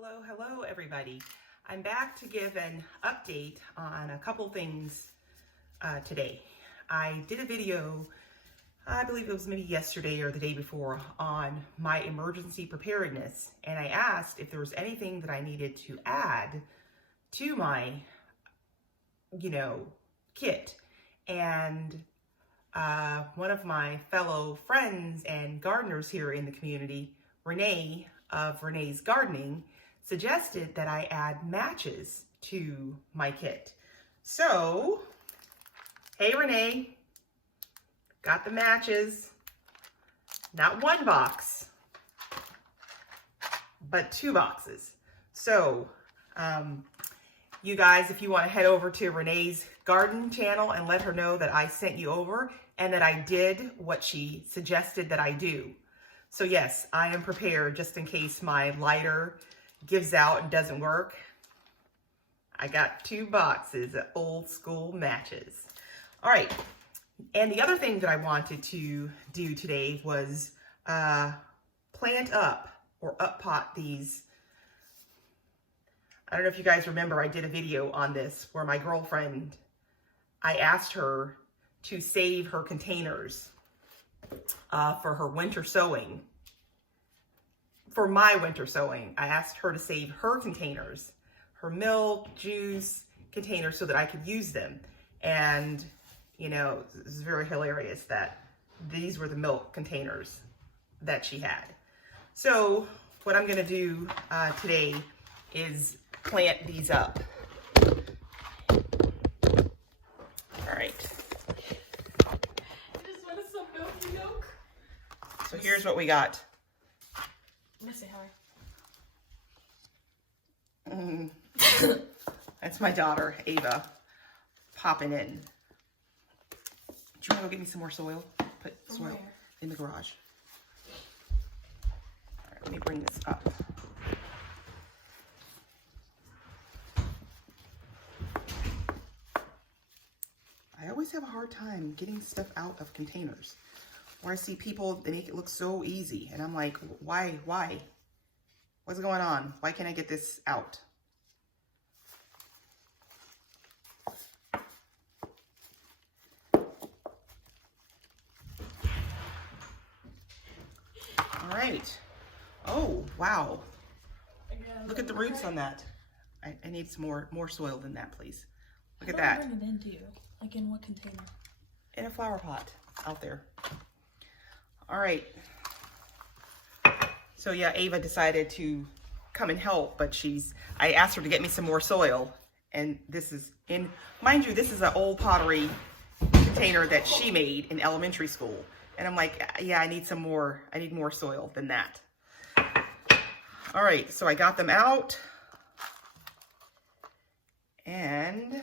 Hello everybody. I'm back to give an update on a couple things today. I did a video, I believe it was maybe yesterday or the day before, on my emergency preparedness, and I asked if there was anything that I needed to add to my, kit. And one of my fellow friends and gardeners here in the community, Renee of Renee's Gardening, suggested that I add matches to my kit. So, hey Renee, got the matches, not one box, but 2 boxes. So, you guys, if you want to head over to Renee's Garden channel and let her know that I sent you over and that I did what she suggested that I do. So yes, I am prepared just in case my lighter gives out and doesn't work. I got 2 boxes of old school matches. All right, and the other thing that I wanted to do today was plant up or up pot these. I don't know if you guys remember, I did a video on this where my girlfriend, I asked her to save her containers for her winter sowing. For my winter sowing, I asked her to save her containers, her milk, juice containers, so that I could use them. And, it's very hilarious that these were the milk containers that she had. So what I'm gonna do today is plant these up. All right. I just wanted some milk. So here's what we got. Let me say hi. That's my daughter, Ava, popping in. Do you want to go get me some more soil? Put soil in the garage. All right, let me bring this up. I always have a hard time getting stuff out of containers. Where I see people, they make it look so easy. And I'm like, why? What's going on? Why can't I get this out? All right. Oh, wow. Look at the roots on that. I need some more soil than that, please. Look at that. Bring it into you. Like in what container? In a flower pot out there. All right. So yeah, Ava decided to come and help, but I asked her to get me some more soil. And this is mind you, this is an old pottery container that she made in elementary school. And I'm like, yeah, I need more soil than that. All right, so I got them out. And,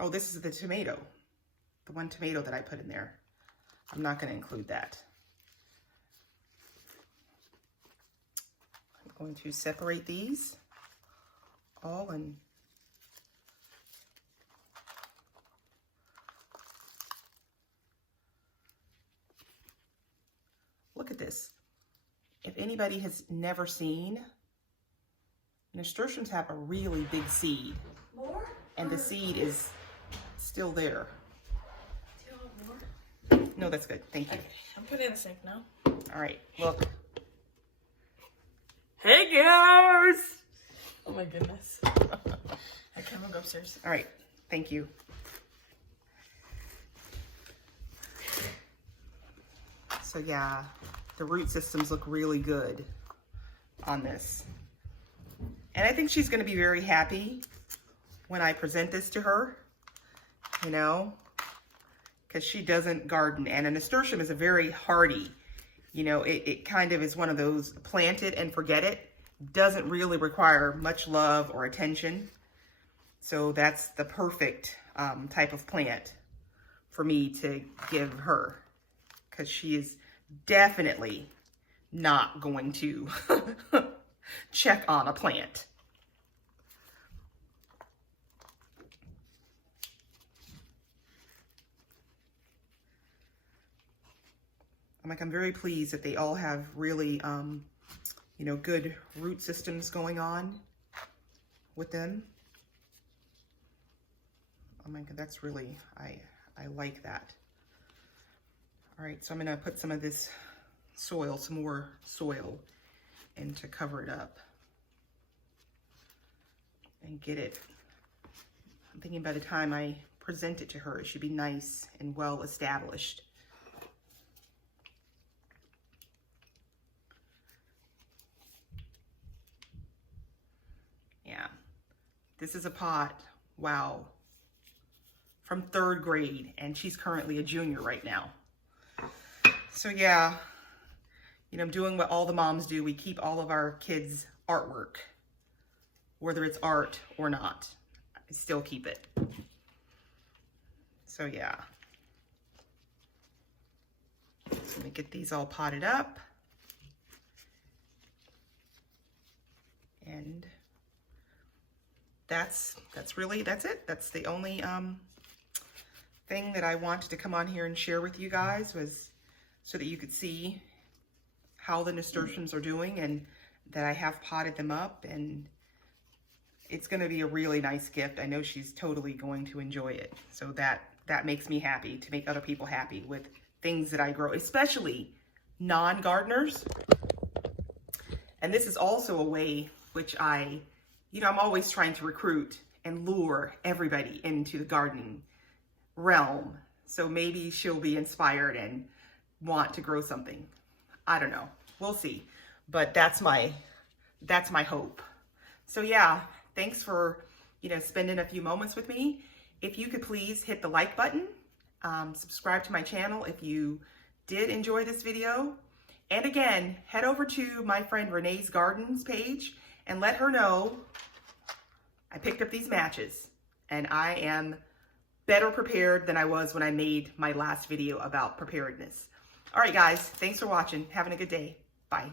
oh, this is the tomato. The one tomato that I put in there. I'm not going to include that. I'm going to separate these all and look at this. If anybody has never seen, nasturtiums have a really big seed. More? And the seed is still there. Do you want more? No, that's good. Thank you. Okay, I'm putting it in the sink now. All right, look. Hey guys! Oh my goodness. Okay, I'm gonna go upstairs. All right, thank you. So yeah, the root systems look really good on this. And I think she's gonna be very happy when I present this to her, because she doesn't garden. And a nasturtium is a very hardy, it kind of is one of those plant it and forget it. Doesn't really require much love or attention. So that's the perfect type of plant for me to give her, because she is definitely not going to check on a plant. I'm very pleased that they all have really you know, good root systems going on with them. Oh my God, that's really, I like that. All right, so I'm gonna put some of this soil, some more soil, and to cover it up and get it. I'm thinking by the time I present it to her, it should be nice and well established. Yeah, this is a pot, wow, from 3rd grade, and she's currently a junior right now. So yeah, you know, I'm doing what all the moms do. We keep all of our kids' artwork, whether it's art or not. I still keep it. So yeah. So let me get these all potted up. And that's it. That's the only thing that I wanted to come on here and share with you guys, was so that you could see how the nasturtiums are doing and that I have potted them up, and it's going to be a really nice gift. I know she's totally going to enjoy it. So that makes me happy, to make other people happy with things that I grow, especially non-gardeners. And this is also a way which I'm always trying to recruit and lure everybody into the gardening realm. So maybe she'll be inspired and want to grow something. I don't know. We'll see. But that's my hope. So yeah, thanks for, spending a few moments with me. If you could please hit the like button, subscribe to my channel if you did enjoy this video. And again, head over to my friend Renee's Gardens page and let her know I picked up these matches and I am better prepared than I was when I made my last video about preparedness. All right, guys, thanks for watching. Having a good day. Bye.